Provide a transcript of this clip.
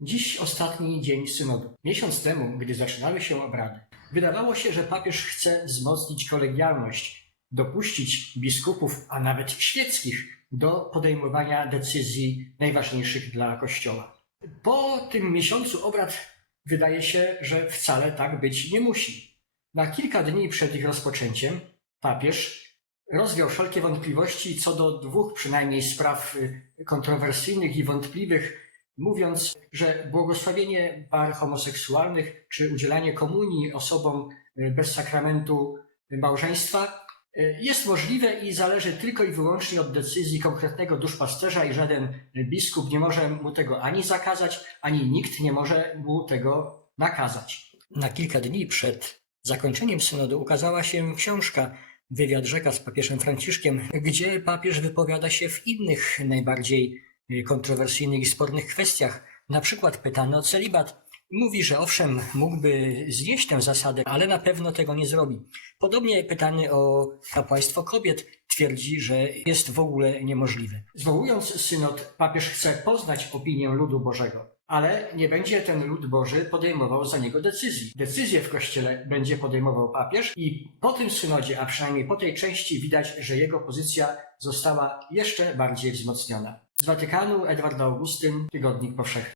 Dziś ostatni dzień synodu. Miesiąc temu, gdy zaczynały się obrady, wydawało się, że papież chce wzmocnić kolegialność, dopuścić biskupów, a nawet świeckich do podejmowania decyzji najważniejszych dla Kościoła. Po tym miesiącu obrad wydaje się, że wcale tak być nie musi. Na kilka dni przed ich rozpoczęciem papież rozwiał wszelkie wątpliwości co do dwóch przynajmniej spraw y, kontrowersyjnych i wątpliwych, mówiąc, że błogosławienie par homoseksualnych czy udzielanie komunii osobom y, bez sakramentu małżeństwa y, jest możliwe i zależy tylko i wyłącznie od decyzji konkretnego duszpasterza i żaden biskup nie może mu tego ani zakazać, ani nikt nie może mu tego nakazać. Na kilka dni przed zakończeniem synodu ukazała się książka Wywiad rzeka z papieżem Franciszkiem, gdzie papież wypowiada się w innych najbardziej kontrowersyjnych i spornych kwestiach. Na przykład pytany o celibat. Mówi, że owszem, mógłby znieść tę zasadę, ale na pewno tego nie zrobi. Podobnie pytany o kapłaństwo kobiet twierdzi, że jest w ogóle niemożliwe. Zwołując synod, papież chce poznać opinię ludu Bożego, ale nie będzie ten lud Boży podejmował za niego decyzji. Decyzje w Kościele będzie podejmował papież i po tym synodzie, a przynajmniej po tej części widać, że jego pozycja została jeszcze bardziej wzmocniona. Z Watykanu Edward Augustyn, Tygodnik Powszechny.